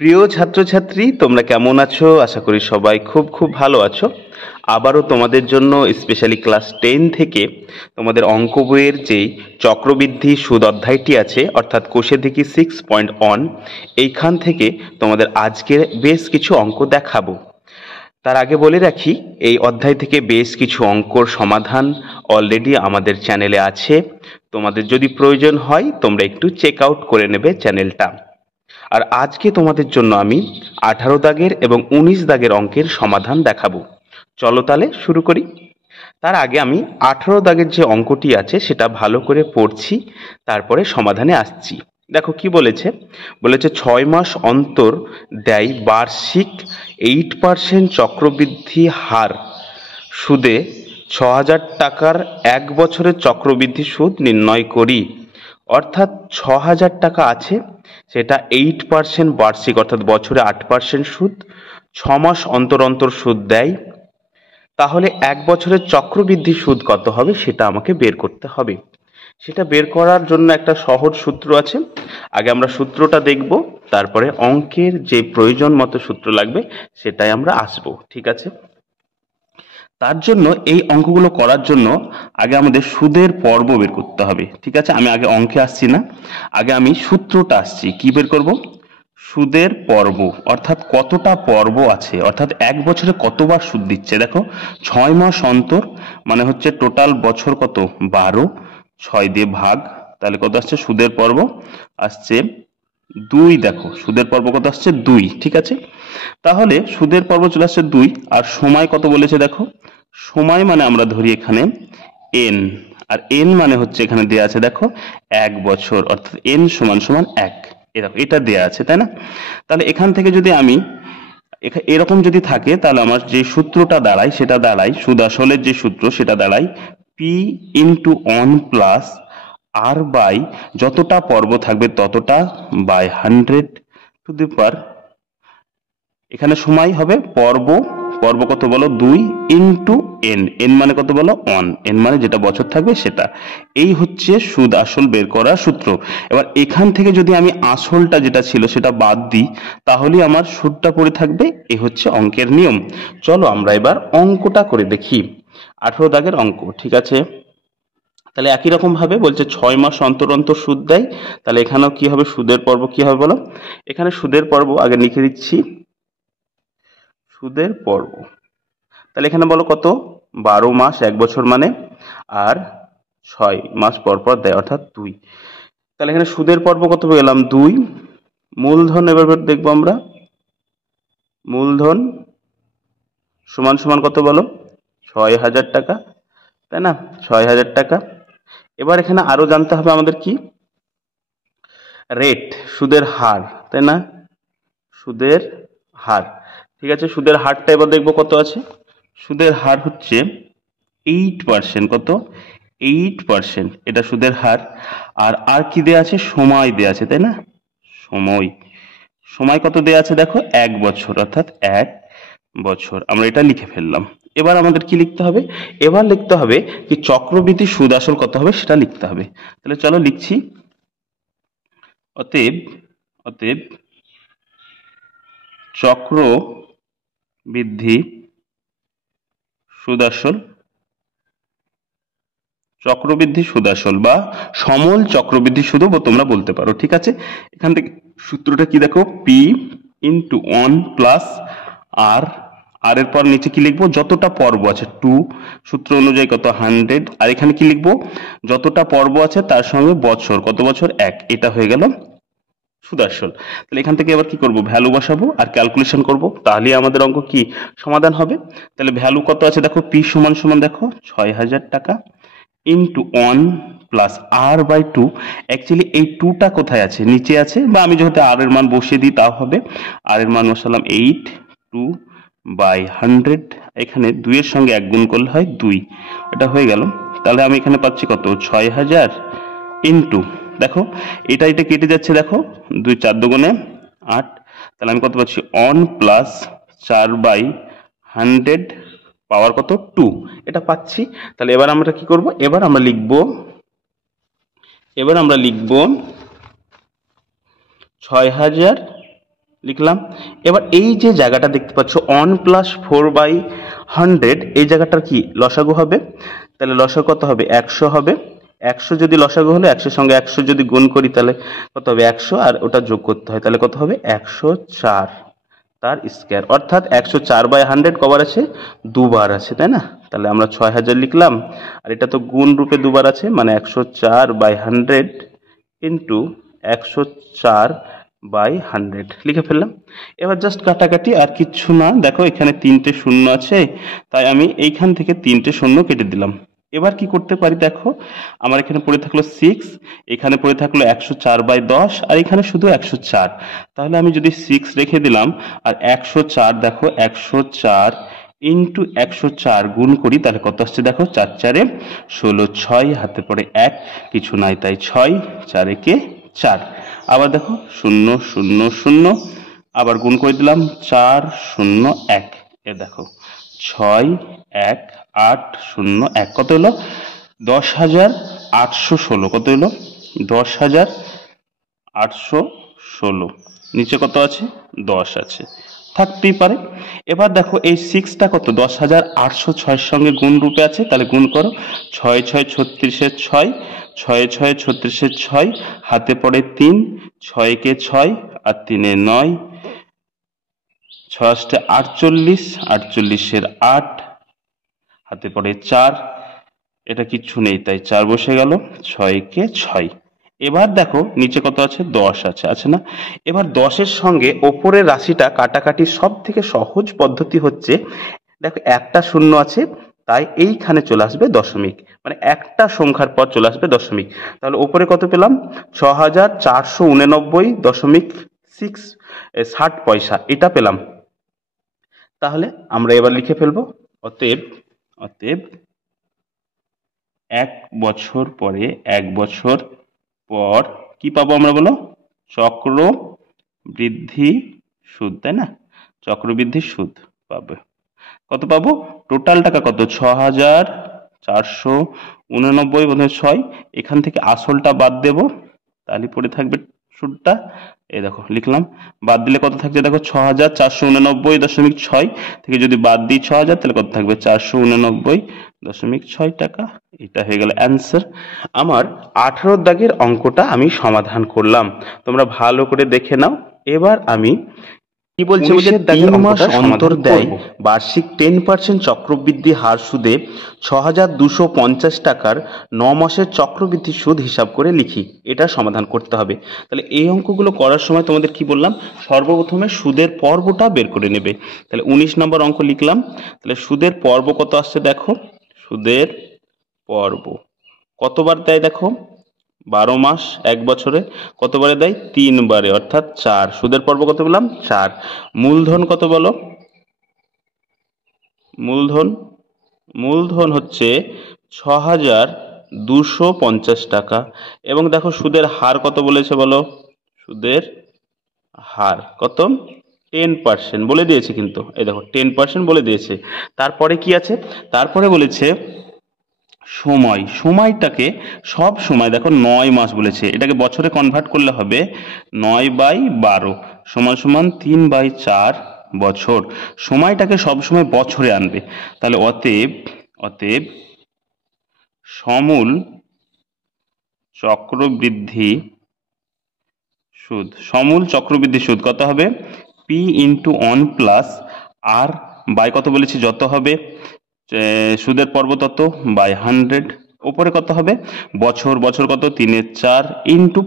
প্রিয় ছাত্রছাত্রী, তোমরা কেমন আছো? আশা করি সবাই খুব খুব ভালো আছো। আবারও তোমাদের জন্য স্পেশালি ক্লাস 10 থেকে তোমাদের অঙ্ক বইয়ের যেই চক্রবৃদ্ধি সুদ অধ্যায়টি আছে, অর্থাৎ কোষে দেখি 6.1, এইখান থেকে তোমাদের আজকের বেশ কিছু অঙ্ক দেখাবো। তার আগে বলে রাখি, এই অধ্যায় থেকে বেশ কিছু অঙ্কর সমাধান অলরেডি আমাদের চ্যানেলে আছে। তোমাদের যদি প্রয়োজন হয় তোমরা একটু চেক আউট করে নেবে চ্যানেলটা। আর আজকে তোমাদের জন্য আমি 18 দাগের এবং 19 দাগের অঙ্কের সমাধান দেখাবো। চলো তাহলে শুরু করি। তার আগে আমি 18 দাগের যে অঙ্কটি আছে সেটা ভালো করে পড়ছি, তারপরে সমাধানে আসছি। দেখো কি বলেছে। বলেছে 6 মাস অন্তর দেয় বার্ষিক 8% চক্রবৃদ্ধি হার সুদে 6,000 টাকার 1 বছরের চক্রবৃদ্ধি সুদ নির্ণয় করি। অর্থাৎ 6,000 টাকা আছে, সেটা 8% বার্ষিক, অর্থাৎ বছরে 8% সুদ, 6 মাস অন্তর অন্তর সুদ দেয়। তাহলে 1 বছরের চক্রবৃদ্ধি সুদ কত হবে সেটা আমাকে বের করতে হবে। সেটা বের করার জন্য একটা সহজ সূত্র আছে। আগে আমরা সূত্রটা দেখব, তারপরে অঙ্কের যে প্রয়োজন মতো সূত্র লাগবে সেটাই আমরা আসব। ঠিক আছে? তার জন্য এই অঙ্কগুলো করার জন্য আগে আমাদের সুদের পর্ব বের করতে হবে। ঠিক আছে, আমি আগে অঙ্কে আসছি না, আগে আমি সূত্রটা আসছি। কি বের করব? সুদের পর্ব, অর্থাৎ কতটা পর্ব আছে, অর্থাৎ 1 বছরে কতবার সুদ দিচ্ছে। দেখো 6 মাস অন্তর মানে হচ্ছে টোটাল বছর কত, 12, 6 দিয়ে ভাগ, তাহলে কত আসছে সুদের পর্ব? আসছে 2। দেখো সুদের পর্ব কত আসছে? 2। ঠিক আছে, তাহলে সুদের পর্ব চলে আসছে 2। আর সময় কত বলেছে দেখো, সময় মানে আমরা ধরি এখানে n, আর n মানে হচ্ছে এখানে দেয়া আছে দেখো 1 বছর, অর্থাৎ n সমান সমান 1। দেখো এটা দেয়া আছে, তাই না? তাহলে এখান থেকে যদি আমি এরকম যদি থাকে, তাহলে আমার যে সূত্রটা দাঁড়ায় সেটা দাঁড়ায়, সুদ আসলের যে সূত্র সেটা দাঁড়ায় p into 1 plus r by যতটা পর্ব থাকবে ততটা বাই 100 টু দি পাওয়ার, এখানে সময় হবে পর্ব, পর্ব কত বলো 2 ইন্টু এন, এন মানে কত বলো 1, এন মানে যেটা বছর থাকবে সেটা। এই হচ্ছে সুদ আসল বের করার সূত্র। এবার এখান থেকে যদি আমি আসলটা যেটা ছিল সেটা বাদ দিই, তাহলে আমার সুদটা পড়ে থাকবে। এই হচ্ছে অঙ্কের নিয়ম। চলো আমরা এবার অঙ্কটা করে দেখি, 18 দাগের অঙ্ক। ঠিক আছে, তাহলে একই রকম ভাবে বলছে 6 মাস অন্তর অন্তর সুদ দেয়। তাহলে এখানেও কি হবে, সুদের পর্ব কি হবে বলো? এখানে সুদের পর্ব আগে লিখে দিচ্ছি, সুদের পর্ব। তাহলে এখানে বলো কত, 12 মাস 1 বছর মানে, আর 6 মাস পর পর দেয় অর্থাৎ 2। তাহলে এখানে সুদের পর্ব কত পেলাম, 2। মূলধন এবার দেখবো আমরা, মূলধন সমান সমান কত বলো, 6,000 টাকা, তাই না? 6,000 টাকা। এবার এখানে আরো জানতে হবে আমাদের কি, রেট, সুদের হার, তাই না? সুদের হার। ঠিক আছে, সুদের হারটা এবার দেখবো কত আছে। সুদের হার হচ্ছে 8%। কত? 8%, এটা সুদের হার। আর আর কি দেয়া আছে, সময় দেয়া আছে, তাই না? সময়, সময় কত দেয়া আছে দেখো, 1 বছর, অর্থাৎ 1 বছর। আমরা এটা লিখে ফেললাম। এবার আমাদের কি লিখতে হবে? এবার লিখতে হবে যে চক্রবৃদ্ধি সুদ আসল কত হবে সেটা লিখতে হবে। তাহলে চলো লিখছি। অতএব অতএব চক্রবৃদ্ধি সুদ আসল, চক্রবৃদ্ধি সুদ আসল বা সমল চক্রবৃদ্ধি সুদও তোমরা বলতে পারো। ঠিক আছে, এখান থেকে সূত্রটা কি দেখো, পি ইন্টু 1 প্লাস আর, আর এর পর নিচে কি লিখবো, যতটা পর্ব আছে 2, সূত্র অনুযায়ী কত 100, আর এখানে কি লিখবো, যতটা পর্ব আছে তার সঙ্গে বছর, কত বছর 1, এটা হয়ে গেল সুদ আসল। তাহলে এখান থেকে এবার কি করব, ভ্যালু বসাবো আর ক্যালকুলেশন করব, তাহলে আমাদের অঙ্ক কি সমাধান হবে। তাহলে ভ্যালু কত আছে দেখো, পি সমান সমান দেখো 6,000 টাকা into 1 plus r by 2। Actually এই 2টা কোথায় আছে, নিচে আছে, বা আমি যেহেতু আর এর মান বসিয়ে দিই তাও হবে। আর এর মান বসালাম 8, 2 বাই 100, এখানে 2 এর সঙ্গে 1 গুণ করলে হয় 2, এটা হয়ে গেল। তাহলে আমি এখানে পাচ্ছি কত, 6,000 ইন্টু, দেখো এটা এটা কেটে যাচ্ছে, দেখো 2 4 দুগুণে 8, তাহলে আমি কত পাচ্ছি 1 প্লাস 4 বাই 100 পাওয়ার কত 2, এটা পাচ্ছি। তাহলে এবার আমরা কি করব, এবার আমরা লিখব, এবার আমরা লিখব 6,000 লিখলাম। এবার এই যে জায়গাটা দেখতে পাচ্ছ 1+4/100, এই জায়গাটার কি লসাগু হবে? তাহলে লসাগু কত হবে? 100 হবে। 100 যদি লসাগু হলে 100 সঙ্গে 100 যদি গুণ করি তাহলে কত হবে? 100, আর ওটা যোগ করতে হয়, তাহলে কত হবে? 104 তার স্কয়ার। অর্থাৎ 104/100 কবার আছে? দুবার আছে, তাই না? তাহলে আমরা 6000 লিখলাম। আর এটা তো গুণ রূপে দুবার আছে, মানে 104/100 ইন্টু 104/100 লিখে ফেললাম। এবার জাস্ট কাটাকাটি, আর কিচ্ছু না। দেখো এখানে 3টে শূন্য আছে, তাই আমি এইখান থেকে 3টে শূন্য কেটে দিলাম। এবার কি করতে পারি দেখো, আমার এখানে পড়ে থাকলো 6, এখানে পড়ে থাকলো 104/10, আর এখানে শুধু 104। তাহলে আমি যদি 6 রেখে দিলাম, আর 104, দেখো 104 ইন্টু 104 গুণ করি, তাহলে কত আসছে দেখো? 4 4 16, 6 হাতে পড়ে 1, কিছু নাই তাই 6, 4 একে 4। আবার দেখো 0 0 0, আবার গুণ করে দিলাম 4 0 1, এ দেখো 6 1 8 0 1, কত হলো? 10,816। কত হলো? 10,816। নিচে কত আছে? 10 আছে, থাকতেই পারে। এবার দেখো এই 6টা কত? 10,806 সঙ্গে গুণ রূপে আছে, তাহলে গুণ করো। 6 6 36-এর 6, 6 6 36-এর 6, হাতে পড়ে 3, 6 কে 6, আর 3 এ 9, 6 48, 48-এর 8, হাতে পড়ে 4, এটা কিচ্ছু নেই তাই 4 বসে গেল। 6 কে 6। এবার দেখো নিচে কত আছে? 10 আছে, আছে না? এবার 10-এর সঙ্গে ওপরের রাশিটা কাটাকাটির সব থেকে সহজ পদ্ধতি হচ্ছে, দেখো একটা শূন্য আছে, তাই এইখানে চলে আসবে দশমিক, মানে একটা সংখ্যার পর চলে আসবে দশমিক। তাহলে ওপরে কত পেলাম? 6,489.60 এটা পেলাম। তাহলে আমরা এবার লিখে ফেলবো। অতএব অতএব 1 বছর পরে, 1 বছর পর কি পাবো আমরা বলো? চক্রবৃদ্ধি সুদ, তাই না? চক্রবৃদ্ধি সুদ পাবে। কত পাবো? টোটাল টাকা কত? 6,489.6। এখান থেকে আসলটা বাদ দেব, তাহলে পড়ে থাকবে সুদটা। এই দেখো লিখলাম। বাদ দিলে কত থাকছে দেখো? 6,489.6 থেকে যদি বাদ দিই 6,000, তাহলে কত থাকবে? 489.6 টাকা। এটা হয়ে গেল অ্যান্সার। আমার 18 দাগের অঙ্কটা আমি সমাধান করলাম, তোমরা ভালো করে দেখে নাও। এবার আমি কি বলছে, 3 মাস অন্তর দেয় বার্ষিক 10% চক্রবৃদ্ধি হার সুদে 6,250 টাকার 9 মাসের চক্রবৃদ্ধি সুদ হিসাব করে লিখি। এটা সমাধান করতে হবে। তাহলে এই অঙ্কগুলো করার সময় তোমাদের কি বললাম? সর্বপ্রথমে সুদের পর্বটা বের করে নেবে। তাহলে 19 নম্বর অঙ্ক লিখলাম। তাহলে সুদের পর্ব কত আসছে দেখো? সুদের পর্ব কতবার দেয় দেখো? 12 মাস 1 বছরে কতবারে দেয়? 3 বারে, অর্থাৎ 4। সুদের পর্ব কত বললাম? 4। মূলধন কত বলো? মূলধন হচ্ছে 6,250 টাকা। এবং দেখো সুদের হার কত বলেছে বলো? সুদের হার কত? 10% বলে দিয়েছে, কিন্তু এই দেখো 10% বলে দিয়েছে। তারপরে কি আছে? তারপরে বলেছে সময়টাকে সব সময় দেখো 9 মাস বলেছে, এটাকে বছরে কনভার্ট করলে হবে 9/12 সমান সমান 3/4 বছর। সময়টাকে সব সময় বছরে আনবে। তাহলে অতএব সমূল চক্রবৃদ্ধি সুদ কত হবে? P × 1 + R বাই কত বলেছি? যত হবে সুদের পর্ব তত বাই 100। ওপরে কত হবে? বছর কত? 3 × 4 ইন্টু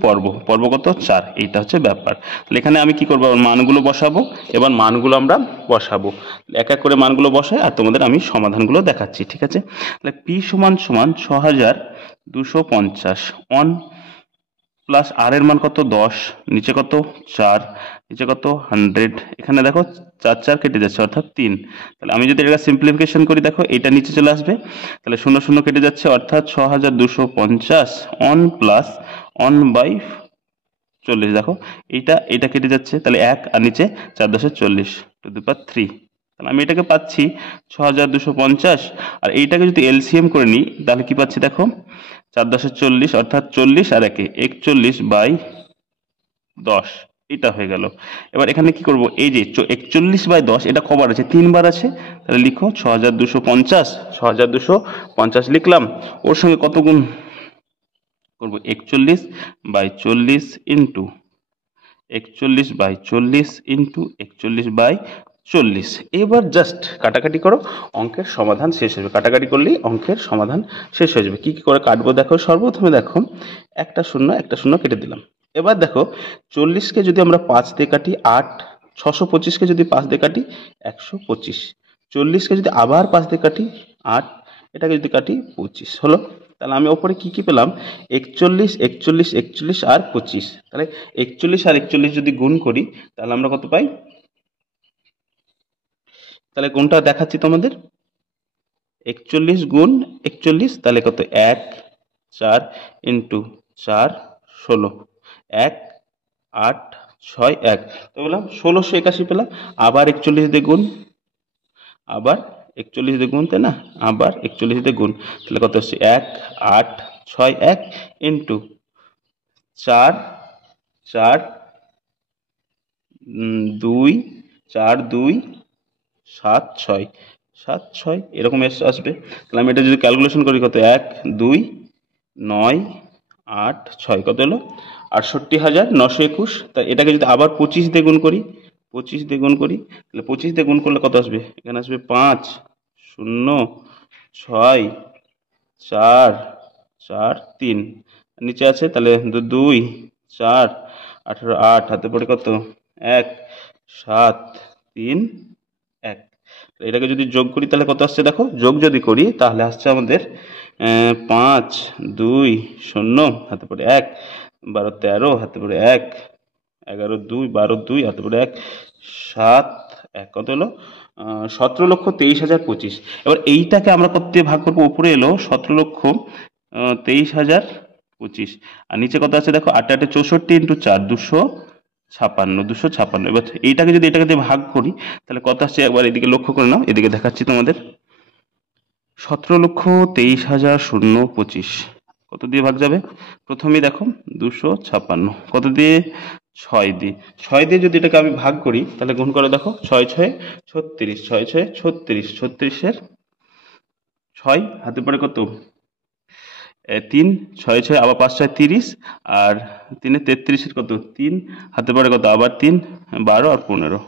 পর্ব কত? 4। এইটা হচ্ছে ব্যাপার। তাহলে এখানে আমি কি করবো? মানগুলো বসাবো। এবার মানগুলো আমরা বসাবো, এক এক করে মানগুলো বসাই, আর তোমাদের আমি সমাধানগুলো দেখাচ্ছি, ঠিক আছে? তাহলে P = 6,250 1 প্লাস আর এর মান কত? 10, নিচে কত? 4, নিচে কত? 100। এখানে দেখো 4 4 কেটে যাচ্ছে, অর্থাৎ 3। তাহলে আমি যদি এটা সিম্পলিফিকেশন করি, দেখো এটা নিচে চলে আসবে, তাহলে 0 0 কেটে যাচ্ছে, অর্থাৎ 6,250 1 প্লাস 1/40। দেখো এটা কেটে যাচ্ছে, তাহলে 1, আর নিচে 4 × 10 = 40 টু দি পাওয়ার 3। তাহলে আমি এটাকে পাচ্ছি 6,250, আর এইটাকে যদি এলসিএম করে নিই, তাহলে কি পাচ্ছি দেখো? 4 × 10 = 40, অর্থাৎ 40 আর 1 41/10। এটা হয়ে গেল। এবার এখানে কি করব, এই যে 41/10 এটা কবার আছে, 3 বার আছে, তাহলে লিখো 6250, 6250 লিখলাম। ওর সঙ্গে কত গুণ করব, 41/40 ইন্টু 41/40 ইন্টু 41/40। এবার জাস্ট কাটাকাটি করো, অঙ্কের সমাধান শেষ হয়ে যাবে। কাটাকাটি করলেই অঙ্কের সমাধান শেষ হয়ে যাবে। কি কি করে কাটবো দেখো, সর্বপ্রথমে দেখো একটা শূন্য একটা শূন্য কেটে দিলাম। এবার দেখো 40কে যদি আমরা 5 দিয়ে কাটি 8, 625কে যদি 5 দিয়ে কাটি 125, 40কে যদি আবার 5 দিয়ে কাটি 8, এটাকে যদি কাটি 25 হলো। তাহলে আমি ওপরে কি কি পেলাম, 41, 41, 41 আর 25। তাহলে 41 আর 41 যদি গুণ করি তাহলে আমরা কত পাই, তাহলে গুণটা দেখাচ্ছি তোমাদের। 41 গুণ 41 তাহলে কত, 1 4 ইন্টু 4 16, 1 8 6 1, তো বললাম 1681 পেলাম। আবার 41 দিয়ে গুণ, আবার 41 দিয়ে গুণ, তাই না, আবার 41 দিয়ে গুণ, তাহলে কত হচ্ছে 1 8 6 1 ইন্টু 4 4 2 4 2 7 6 7 6 এরকম আসবে। তাহলে আমি এটা যদি ক্যালকুলেশন করি কত, 1 2 9 8 6 কত হলো, 68,921। তাই এটাকে যদি আবার 25 দিয়ে গুণ করি, 25 দিয়ে গুণ করি, তাহলে 25 দিয়ে গুণ করলে কত আসবে, এখানে আসবে 5 0 6 4 4 3, নিচে আছে তাহলে 2 4 18 8, হাতে পড়ে কত 1 7 3 1। এটাকে যদি যোগ করি তাহলে কত আসছে দেখো, যোগ যদি করি তাহলে আসছে আমাদের 5 2 0 হাতে পড়ে 1 12 13 হাতে পড়ে 1 11 2 12 2 হাতে পড়ে 1 7 1, কত হলো 17,23,025। এবার এইটাকে আমরা কত দিয়ে ভাগ করবো, উপরে এলো 17,23,025 আর নিচে কত আছে দেখো, 8 8 64 ইন্টু 4 256। এবার এইটাকে যদি এটাকে দিয়ে ভাগ করি তাহলে কত আসছে, একবার এদিকে লক্ষ্য করে নাও, এদিকে দেখাচ্ছি তোমাদের। 17,23,025 কত দিয়ে ভাগ যাবে, প্রথমেই দেখো 256, কত দিয়ে 6 দিয়ে, 6 দিয়ে যদি এটাকে আমি ভাগ করি তাহলে গুণ করে দেখো 6 6 36, 6 6 36, 36-এর 6 হাতে পড়ে কত 3, 6 6 আবার 5 6 30 আর 3 33-এর কত 3 হাতে পড়ে কত আবার 3 12 আর 15,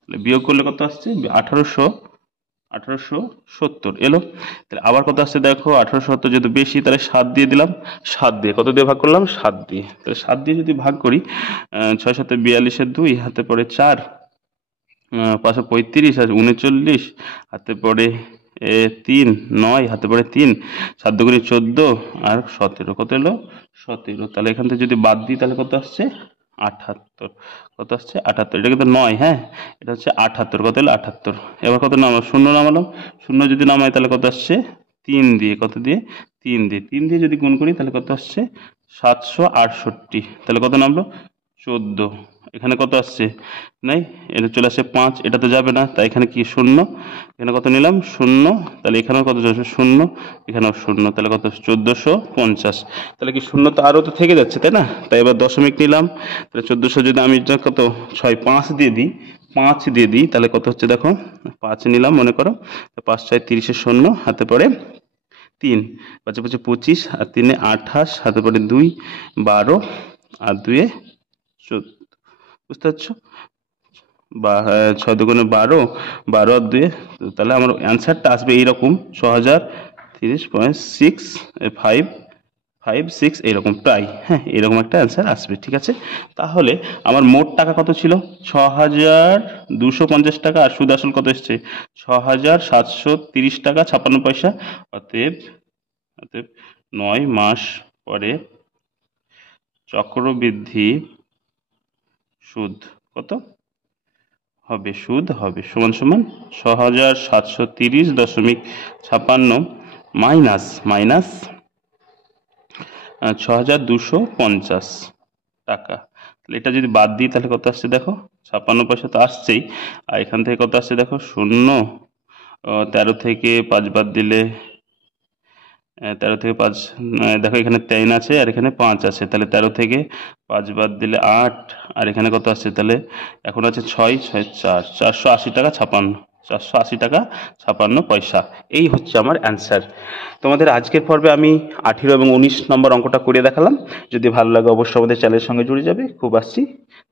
তাহলে বিয়োগ করলে কত আসছে 1870 এলো। তাহলে আবার কত আসছে দেখো, 1870 যদি বেশি তাহলে 7 দিয়ে দিলাম, 7 দিয়ে কত দিয়ে ভাগ করলাম 7 দিয়ে, তাহলে 7 দিয়ে যদি ভাগ করি 6 7 42-এর 2 হাতে পড়ে 4, 5 35 আর 39 হাতে পড়ে 3 9 হাতে পড়ে 3, 7 দুগুণে 14 আর 17, কত এলো 17। তাহলে এখান থেকে যদি বাদ দিই তাহলে কত আসছে 78, কত আসছে 78, এটা কিন্তু 9, হ্যাঁ এটা হচ্ছে 78, কত হলো 78। এবার কত নামালাম, শূন্য নামালাম, শূন্য যদি নামাই তাহলে কত আসছে 3 দিয়ে, কত দিয়ে 3 দিয়ে, 3 দিয়ে যদি গুণ করি তাহলে কত আসছে 768, তাহলে কত নামলো 14। এখানে কত আসছে নাই, এটা চলে আসছে 5, এটা তো যাবে না, তাই এখানে কি শূন্য, এখানে কত নিলাম শূন্য, তাহলে এখানেও কত যাচ্ছে শূন্য, এখানেও শূন্য, তাহলে কত 1450। তাহলে কি শূন্য তো আরও তো থেকে যাচ্ছে তাই না, তাই এবার দশমিক নিলাম, তাহলে 1400 যদি আমি এটা কত 6 5 দিয়ে দিই, 5 দিয়ে দিই তাহলে কত হচ্ছে দেখো, 5 নিলাম মনে করো, 5 6 30-এর শূন্য হাতে পড়ে 3, 5 5 25 আর 3 28 হাতে পড়ে 2 12 আর 2 14, বুঝতে পারছো, বা 6 দুগুণে 12, 12 আর 2, তাহলে আমার অ্যান্সারটা আসবে এইরকম 6030.656 এইরকম প্রায়, হ্যাঁ এরকম একটা অ্যান্সার আসবে, ঠিক আছে। তাহলে আমার মোট টাকা কত ছিল 6,250 টাকা, আর সুদ আসল কত এসছে 6,730 টাকা 56 পয়সা। অতএব অতএব 9 মাস পরে চক্রবৃদ্ধি সুদ কত হবে, সুদ হবে সমান সমান 6,730.56 মাইনাস মাইনাস 6,250 টাকা। তাহলে এটা যদি বাদ দিই তাহলে কত আসছে দেখো, 56 পয়সা তো আসছেই, আর এখান থেকে কত আসছে দেখো শূন্য, 13 থেকে 5 বাদ দিলে 13 থেকে 5, দেখো এখানে 3 আছে আর এখানে 5 আছে, তাহলে 13 থেকে 5 বাদ দিলে 8, আর এখানে কত আছে, তাহলে এখন আছে 6, 6 4, 480 টাকা 56, 480 টাকা 56 পয়সা। এই হচ্ছে আমার অ্যান্সার। তোমাদের আজকের পর্বে আমি 18 এবং 19 নম্বর অঙ্কটা করে দেখালাম। যদি ভালো লাগে অবশ্যই আমাদের চ্যানেলের সঙ্গে জুড়ে যাবে। খুব আসছি,